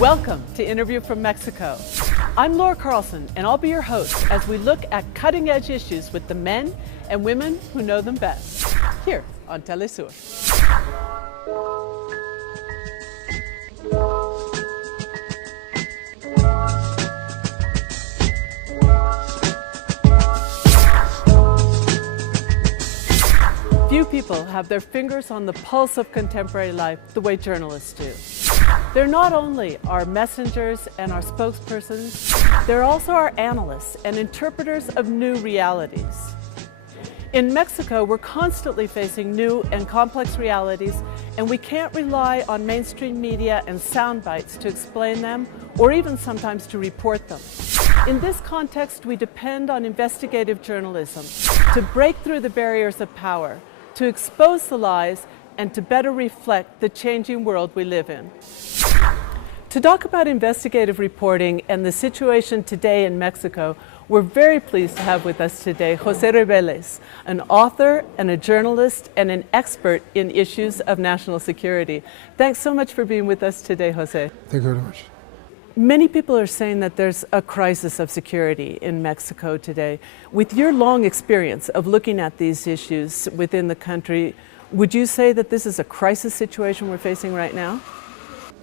Welcome to Interview from Mexico. I'm Laura Carlson, and I'll be your host as we look at cutting-edge issues with the men and women who know them best, here on Telesur. Few people have their fingers on the pulse of contemporary life the way journalists do. They're not only our messengers and our spokespersons, they're also our analysts and interpreters of new realities. In Mexico, we're constantly facing new and complex realities, and we can't rely on mainstream media and sound bites to explain them, or even sometimes to report them. In this context, we depend on investigative journalism to break through the barriers of power, to expose the lies, and to better reflect the changing world we live in. To talk about investigative reporting and the situation today in Mexico, we're very pleased to have with us today Jose Reveles, an author and a journalist and an expert in issues of national security. Thanks so much for being with us today, Jose. Thank you very much. Many people are saying that there's a crisis of security in Mexico today. With your long experience of looking at these issues within the country, would you say that this is a crisis situation we're facing right now?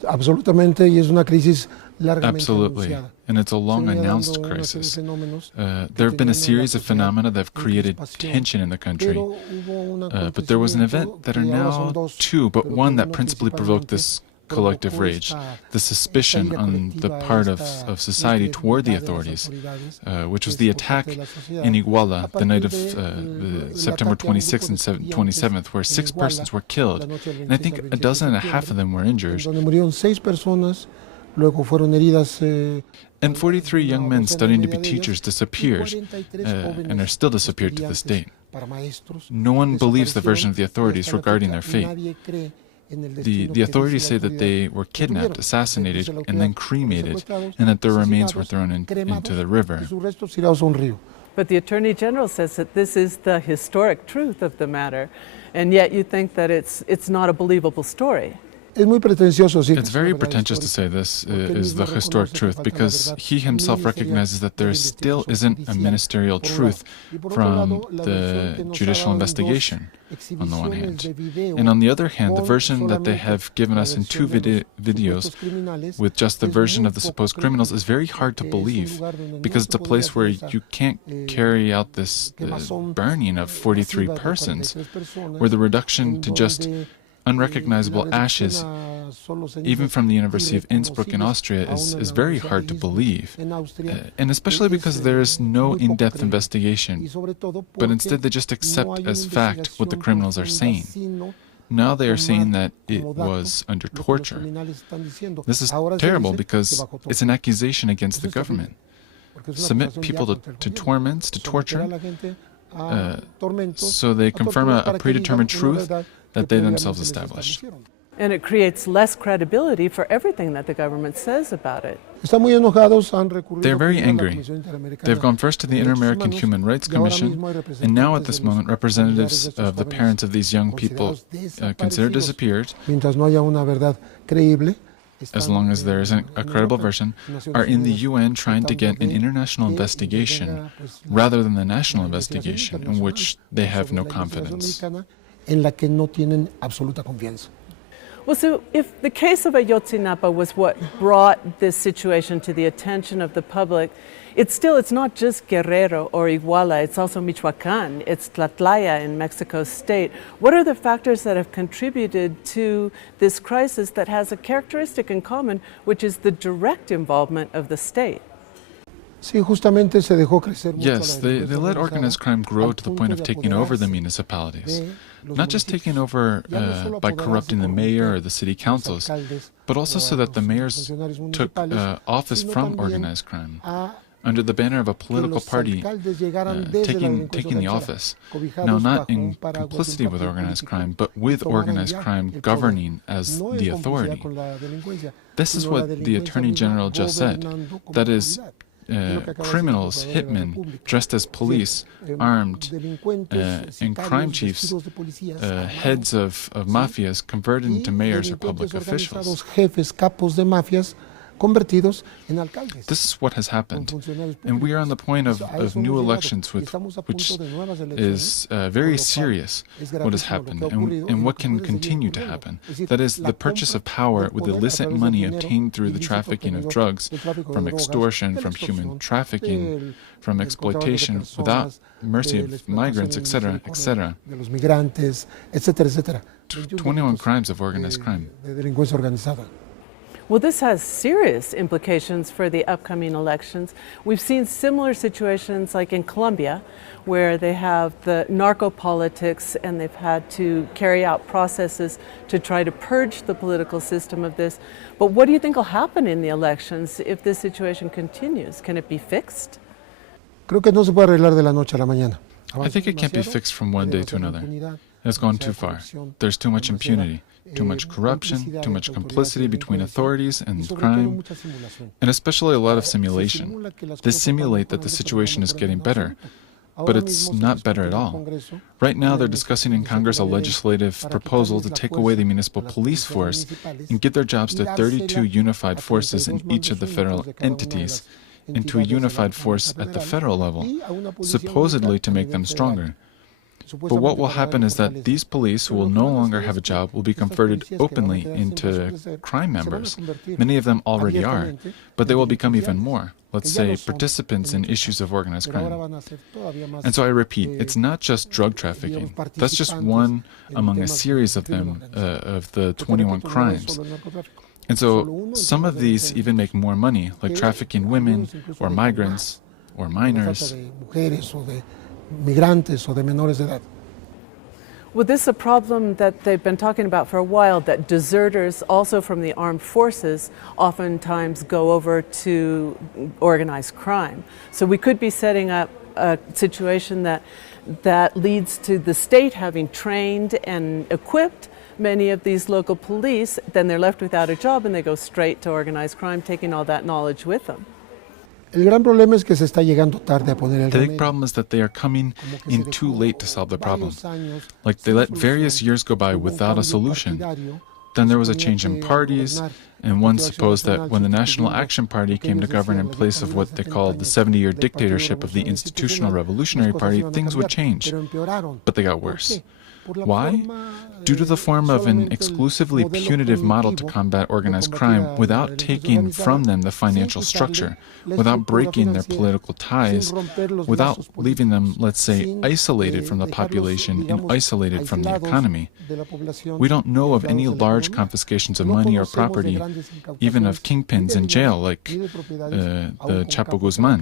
Absolutamente, y es una crisis largamente Absolutely, anunciada. and it's a long-announced crisis. There have been a series of phenomena that have created tension in the country, but there was an event that are now two, but one that principally provoked this collective rage, the suspicion on the part of society toward the authorities, which was the attack in Iguala the night of September 26th and 27th, where 6 persons were killed, and I think a dozen and a half of them were injured. And 43 young men studying to be teachers disappeared, and are still disappeared to this date. No one believes the version of the authorities regarding their fate. The authorities say that they were kidnapped, assassinated, and then cremated, and that their remains were thrown into the river. But the Attorney General says that this is the historic truth of the matter, and yet you think that it's not a believable story. It's very pretentious to say this is the historic truth, because he himself recognizes that there still isn't a ministerial truth from the judicial investigation, on the one hand. And on the other hand, the version that they have given us in 2 videos, with just the version of the supposed criminals, is very hard to believe, because it's a place where you can't carry out this burning of 43 persons, where the reduction to just unrecognizable ashes, even from the University of Innsbruck in Austria, is very hard to believe, and especially because there is no in-depth investigation, but instead they just accept as fact what the criminals are saying. Now they are saying that it was under torture. This is terrible because it's an accusation against the government. Submit people to torments, to torture, so they confirm a predetermined truth that they themselves established. And it creates less credibility for everything that the government says about it. They're very angry. They've gone first to the Inter-American Human Rights Commission, and now at this moment representatives of the parents of these young people considered disappeared, as long as there isn't a credible version, are in the UN trying to get an international investigation rather than the national investigation, in which they have no confidence. Well, so if the case of Ayotzinapa was what brought this situation to the attention of the public, it's not just Guerrero or Iguala, it's also Michoacán, it's Tlatlaya in Mexico State. What are the factors that have contributed to this crisis that has a characteristic in common, which is the direct involvement of the state? Yes, they let organized crime grow to the point of taking over the municipalities. Not just taking over by corrupting the mayor or the city councils, but also so that the mayors took office from organized crime, under the banner of a political party taking the office. Now, not in complicity with organized crime, but with organized crime governing as the authority. This is what the Attorney General just said. That is, criminals, hitmen, dressed as police, armed, and crime chiefs, heads of mafias, converted into mayors or public officials. convertidos en alcaldes. This is what has happened. And we are on the point of new elections, which is very serious what has happened and what can continue to happen. That is, the purchase of power with illicit money obtained through the trafficking of drugs, from extortion, from human trafficking, from exploitation without mercy of migrants, etc., etc. 21 crimes of organized crime. Well, this has serious implications for the upcoming elections. We've seen similar situations like in Colombia, where they have the narco politics and they've had to carry out processes to try to purge the political system of this. But what do you think will happen in the elections if this situation continues? Can it be fixed? Creo que no se puede arreglar de la noche a la mañana. I think it can't be fixed from one day to another. It's gone too far. There's too much impunity, too much corruption, too much complicity between authorities and crime, and especially a lot of simulation. They simulate that the situation is getting better, but it's not better at all. Right now, they're discussing in Congress a legislative proposal to take away the municipal police force and give their jobs to 32 unified forces in each of the federal entities, and to a unified force at the federal level, supposedly to make them stronger. But what will happen is that these police, who will no longer have a job, will be converted openly into crime members. Many of them already are, but they will become even more, let's say, participants in issues of organized crime. And so I repeat, it's not just drug trafficking. That's just one among a series of them, of the 21 crimes. And so some of these even make more money, like trafficking women or migrants or minors. Migrantes o de menores de edad. Well, this is a problem that they've been talking about for a while, that deserters also from the armed forces oftentimes go over to organized crime. So we could be setting up a situation that leads to the state having trained and equipped many of these local police, then they're left without a job and they go straight to organized crime, taking all that knowledge with them. El gran problema es que se está llegando tarde a poner el The big remedio. problem is that they are coming in too late to solve the problem. Like they let various years go by without a solution. Then there was a change in parties, and one supposed that when the National Action Party came to govern in place of what they called the 70-year dictatorship of the Institutional Revolutionary Party, things would change. But they got worse. Why? Due to the form of an exclusively punitive model to combat organized crime without taking from them the financial structure, without breaking their political ties, without leaving them, let's say, isolated from the population and isolated from the economy. We don't know of any large confiscations of money or property, even of kingpins in jail like the Chapo Guzman.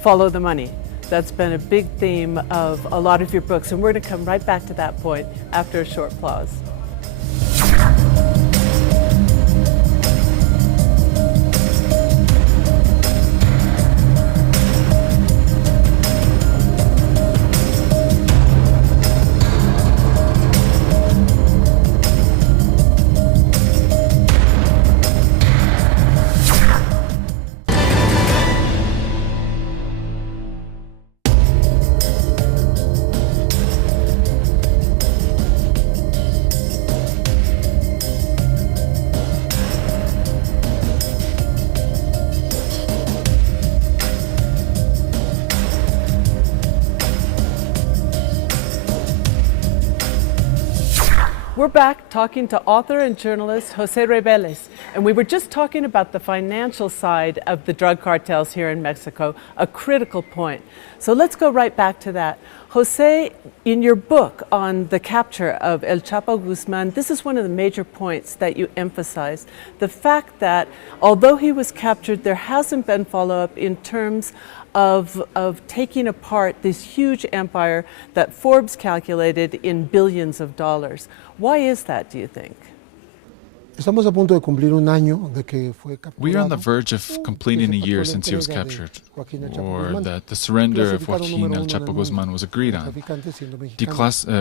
Follow the money. That's been a big theme of a lot of your books, and we're going to come right back to that point after a short pause. We're back talking to author and journalist Jose Rebeles, and we were just talking about the financial side of the drug cartels here in Mexico, a critical point. So let's go right back to that. Jose, in your book on the capture of El Chapo Guzman, this is one of the major points that you emphasize, the fact that although he was captured, there hasn't been follow-up in terms of taking apart this huge empire that Forbes calculated in billions of dollars. Why is that, do you think? Estamos a punto de cumplir un año de que fue capturado. We are on the verge of completing a year since he was captured, or that the surrender of Joaquin El Chapo Guzman was agreed on.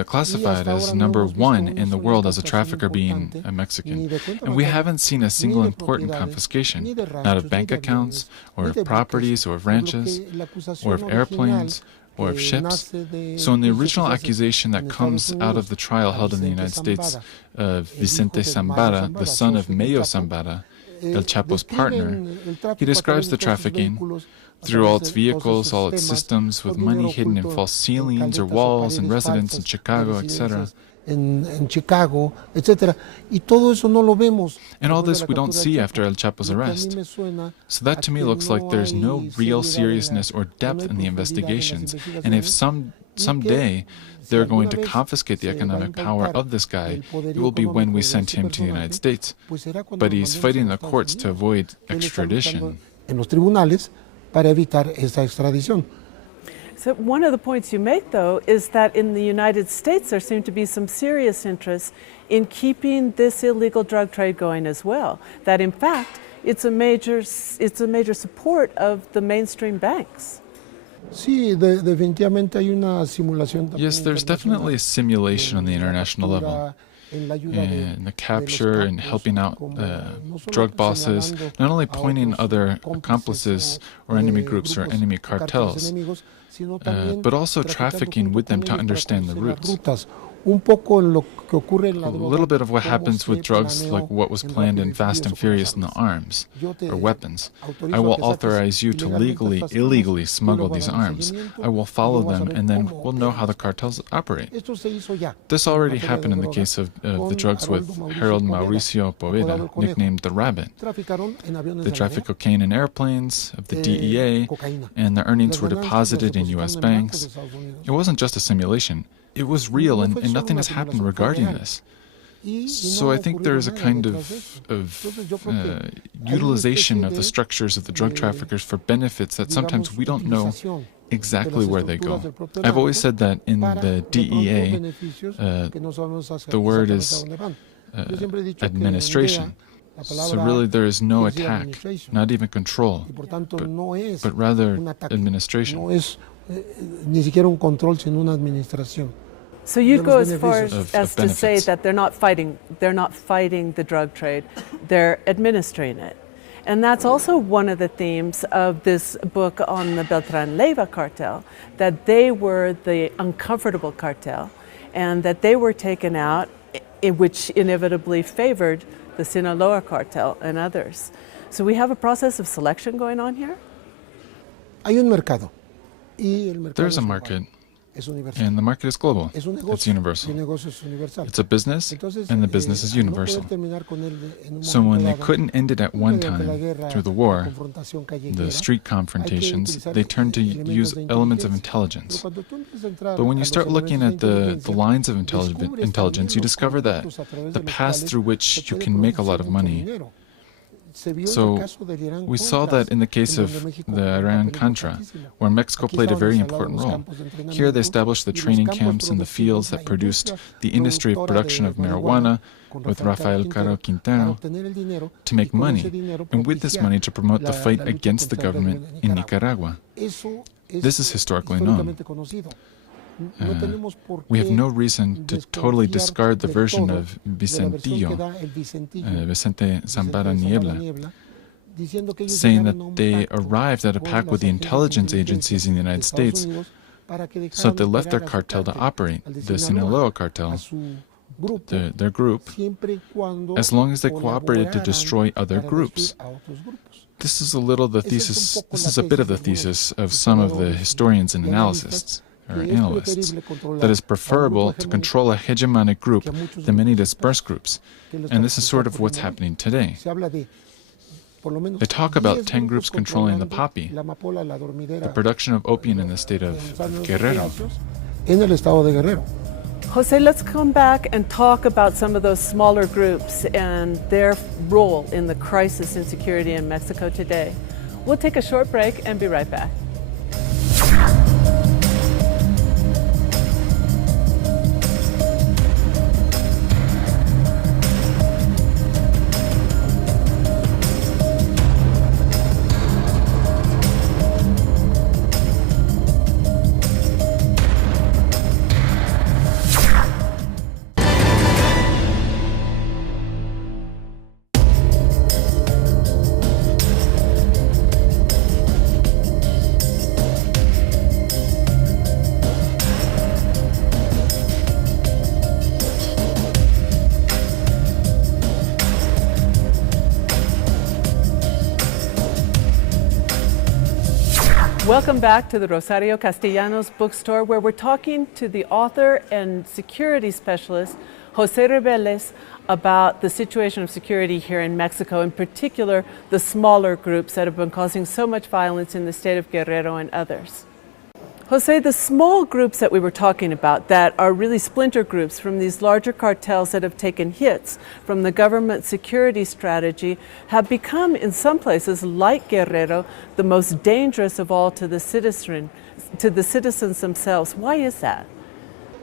Classified as number one in the world as a trafficker being a Mexican. And we haven't seen a single important confiscation, not of bank accounts, or of properties, or of ranches, or of airplanes, or of ships. So in the original accusation that comes out of the trial held in the United States of Vicente Zambara, the son of Mayo Zambara, El Chapo's partner, he describes the trafficking through all its vehicles, all its systems, with money hidden in false ceilings or walls and residents in Chicago, etc. En Chicago, etc. Y todo eso no lo vemos. And all this we don't see after El Chapo's arrest. So that to me looks like there's no real seriousness or depth in the investigations. And if someday they're going to confiscate the economic power of this guy, it will be when we send him to the United States. But he's fighting the courts to avoid extradition. En los tribunales para evitar esta extradición. So one of the points you make, though, is that in the United States there seem to be some serious interest in keeping this illegal drug trade going as well. That in fact it's a major support of the mainstream banks. Sí, definitivamente hay una simulación. Yes, there's definitely a simulation on the international level. In the capture and helping out drug bosses, not only pointing other accomplices or enemy groups or enemy cartels, but also trafficking with them to understand the roots. A little bit of what happens with drugs, like what was planned in Fast and Furious in the arms, or weapons. I will authorize you to illegally smuggle these arms. I will follow them, and then we'll know how the cartels operate. This already happened in the case of the drugs with Harold Mauricio Poveda, nicknamed the Rabbit. They trafficked cocaine in airplanes of the DEA, and the earnings were deposited in U.S. banks. It wasn't just a simulation. It was real, and nothing has happened regarding this. So I think there is a kind of utilization of the structures of the drug traffickers for benefits that sometimes we don't know exactly where they go. I've always said that in the DEA, the word is administration. So really there is no attack, not even control, but rather administration. Ni siquiera un control, sino una administración. So you'd go as far as to say that they're not fighting the drug trade, they're administering it. And that's also one of the themes of this book on the Beltran Leyva cartel, that they were the uncomfortable cartel and that they were taken out, which inevitably favored the Sinaloa cartel and others. So we have a process of selection going on here? Hay un mercado. There's a market, and the market is global. It's universal. It's a business, and the business is universal. So when they couldn't end it at one time through the war, the street confrontations, they turned to use elements of intelligence. But when you start looking at the lines of intelligence, you discover that the path through which you can make a lot of money. So we saw that in the case of the Iran-Contra, where Mexico played a very important role. Here they established the training camps in the fields that produced the industry of production of marijuana with Rafael Caro Quintero to make money, and with this money to promote the fight against the government in Nicaragua. This is historically known. We have no reason to totally discard the version of Vicente Zambara Niebla, saying that they arrived at a pact with the intelligence agencies in the United States, so that they left their cartel to operate, the Sinaloa cartel, their group, as long as they cooperated to destroy other groups. This is a little the thesis. This is a bit of the thesis of some of the historians and analysts, that is preferable to control a hegemonic group than many dispersed groups. And this is sort of what's happening today. They talk about 10 groups controlling the poppy, the production of opium in the state of Guerrero. Jose, let's come back and talk about some of those smaller groups and their role in the crisis in security in Mexico today. We'll take a short break and be right back. Welcome back to the Rosario Castellanos bookstore, where we're talking to the author and security specialist, Jose Reveles, about the situation of security here in Mexico, in particular the smaller groups that have been causing so much violence in the state of Guerrero and others. Jose, the small groups that we were talking about that are really splinter groups from these larger cartels that have taken hits from the government security strategy have become, in some places like Guerrero, the most dangerous of all to the citizens themselves. Why is that?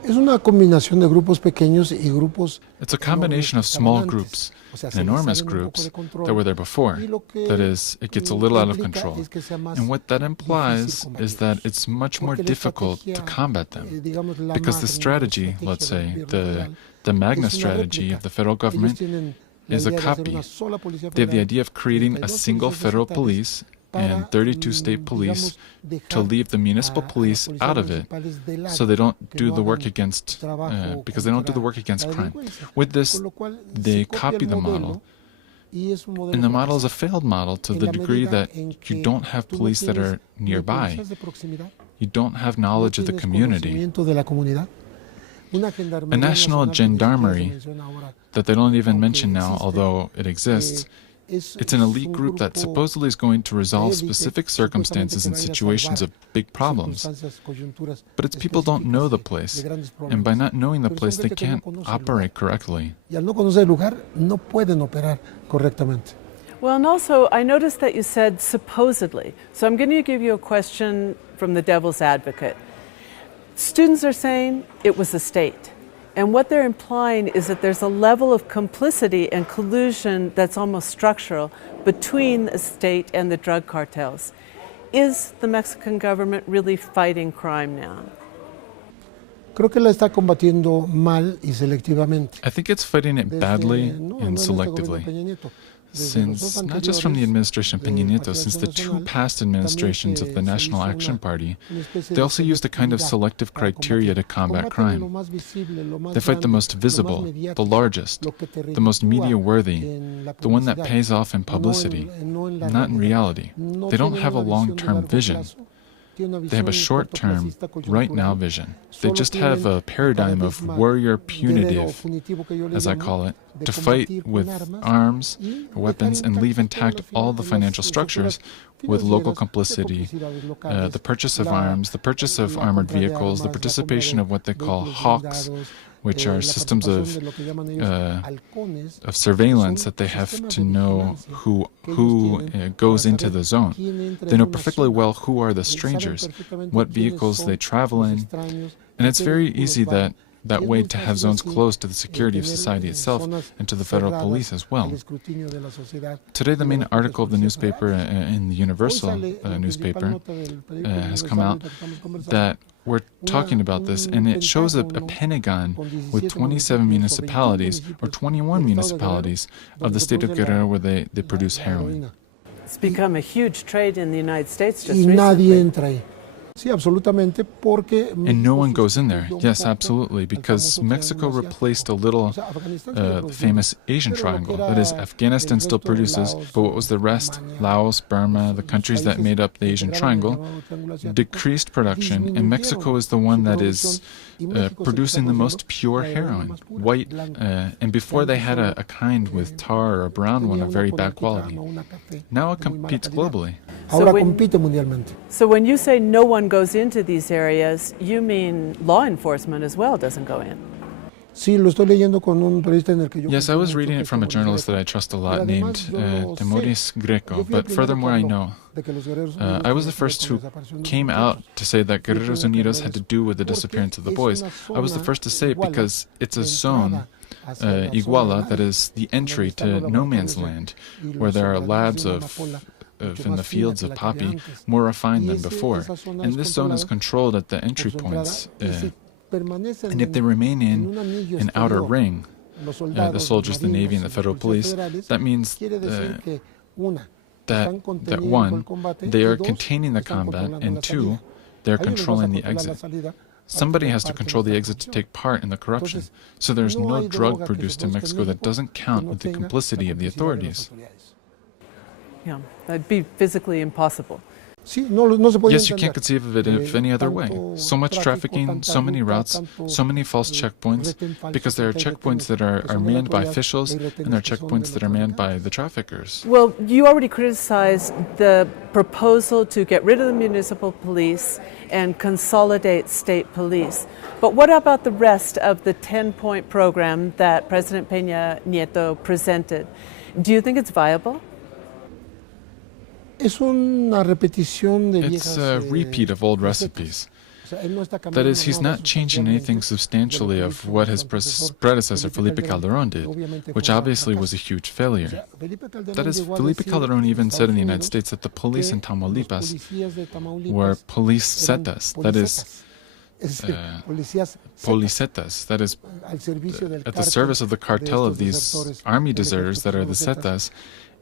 Es una combinación de grupos pequeños y grupos. It's a combination of small groups and enormous groups that were there before. That is, it gets a little out of control. And what that implies is that it's much more difficult to combat them. Because the strategy, let's say, the Magna strategy of the federal government is a copy. They have the idea of creating a single federal police and 32 state police to leave the municipal police out of it, so they don't do the work against, because they don't do the work against crime. With this, they copy the model, and the model is a failed model to the degree that you don't have police that are nearby. You don't have knowledge of the community. A national gendarmerie that they don't even mention now, although it exists, it's an elite group that supposedly is going to resolve specific circumstances and situations of big problems. But its people don't know the place, and by not knowing the place, they can't operate correctly. Well, and also, I noticed that you said supposedly. So I'm going to give you a question from the devil's advocate. Students are saying it was the state. And what they're implying is that there's a level of complicity and collusion that's almost structural between the state and the drug cartels. Is the Mexican government really fighting crime now? Creo que la está combatiendo mal y selectivamente. I think it's fighting it badly and selectively. Since, not just from the administration of Peña Nieto, since the two past administrations of the National Action Party, they also used a kind of selective criteria to combat crime. They fight the most visible, the largest, the most media-worthy, the one that pays off in publicity, not in reality. They don't have a long-term vision. They have a short-term, right-now vision. They just have a paradigm of warrior punitive, as I call it, to fight with arms, weapons, and leave intact all the financial structures with local complicity, the purchase of arms, the purchase of armored vehicles, the participation of what they call hawks, which are systems of surveillance that they have to know who goes into the zone. They know perfectly well who are the strangers, what vehicles they travel in, and it's very easy that way to have zones close to the security of society itself and to the federal police as well. Today, the main article of the newspaper, in the Universal newspaper, has come out that we're talking about this, and it shows a pentagon with 27 municipalities, or 21 municipalities, of the state of Guerrero where they produce heroin. It's become a huge trade in the United States just recently. And no one goes in there. Yes, absolutely, because Mexico replaced a little famous Asian triangle. That is, Afghanistan still produces, but what was the rest? Laos, Burma, the countries that made up the Asian triangle, decreased production, and Mexico is the one that is producing the most pure heroin, white, and before they had a kind with tar or a brown one of very bad quality. Now it competes globally. So when you say no one goes into these areas, you mean law enforcement as well doesn't go in? Yes, I was reading it from a journalist that I trust a lot named Temoris Greco, but furthermore I know. I was the first who came out to say that Guerreros Unidos had to do with the disappearance of the boys. I was the first to say it because it's a zone, Iguala, that is the entry to no man's land, where there are labs in the fields of poppy, more refined than before. And this zone is controlled at the entry points. And if they remain in an outer ring, the soldiers, the Navy, and the federal police, that means that one, they are containing the combat, and two, they're controlling the exit. Somebody has to control the exit to take part in the corruption. So there's no drug produced in Mexico that doesn't count with the complicity of the authorities. Yeah, that'd be physically impossible. Sí, no se puede Yes, you can't entender. conceive of it in any other way. So much trafficking, so many routes, so many false checkpoints, because there are checkpoints that are manned by officials and there are checkpoints that are manned by the traffickers. Well, you already criticized the proposal to get rid of the municipal police and consolidate state police. But what about the rest of the 10-point program that President Peña Nieto presented? Do you think it's viable? Es una repetición de It's viejas, a repeat of old recipes. O sea, él no está That cambiando is, he's nada not changing anything substantially of what his predecessor Felipe Calderón did, which obviously was a huge failure. That is, Felipe Calderón even said in the United States that the police in Tamaulipas were police zetas, that is, policetas, that is, at the service of the cartel of these army deserters that are the zetas,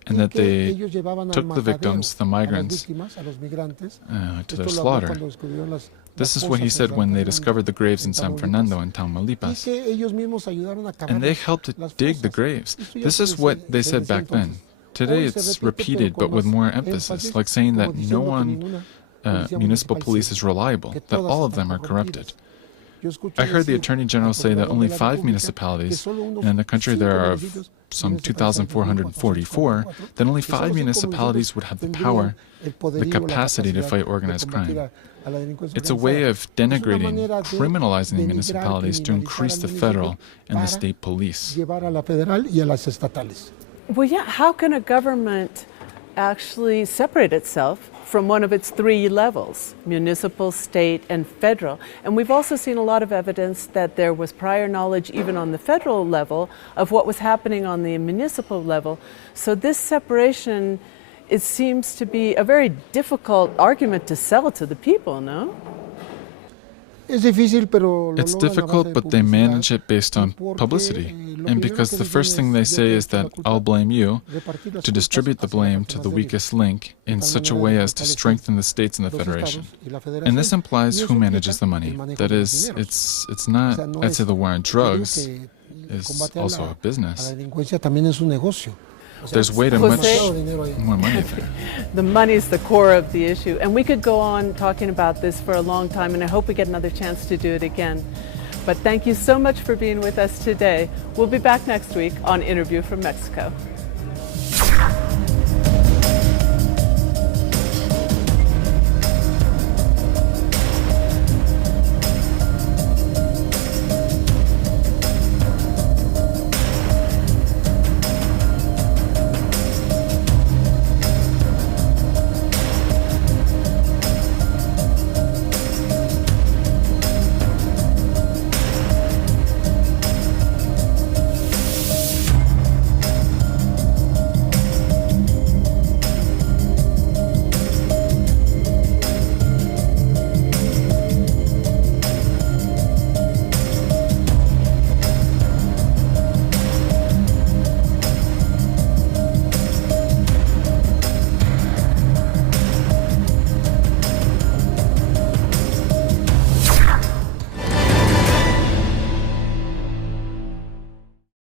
and that they took the victims, the migrants, to their slaughter. This is what he said when they discovered the graves in San Fernando in Tamaulipas. And they helped to dig the graves. This is what they said back then. Today it's repeated, but with more emphasis, like saying that no one municipal police is reliable, that all of them are corrupted. I heard the Attorney General say that only 5 municipalities, and in the country there are some 2,444, that only 5 municipalities would have the power, the capacity to fight organized crime. It's a way of denigrating, criminalizing the municipalities to increase the federal and the state police. Well, yeah, how can a government actually separate itself from one of its 3 levels, municipal, state, and federal? And we've also seen a lot of evidence that there was prior knowledge even on the federal level of what was happening on the municipal level. So this separation, it seems to be a very difficult argument to sell to the people, no? It's difficult, but they manage it based on publicity. And because the first thing they say is that I'll blame you, to distribute the blame to the weakest link in such a way as to strengthen the states and the federation. And this implies who manages the money. That is, it's not, I'd say the war on drugs is also a business. There's way too much more money there. The money's the core of the issue. And we could go on talking about this for a long time, and I hope we get another chance to do it again. But thank you so much for being with us today. We'll be back next week on Interview from Mexico.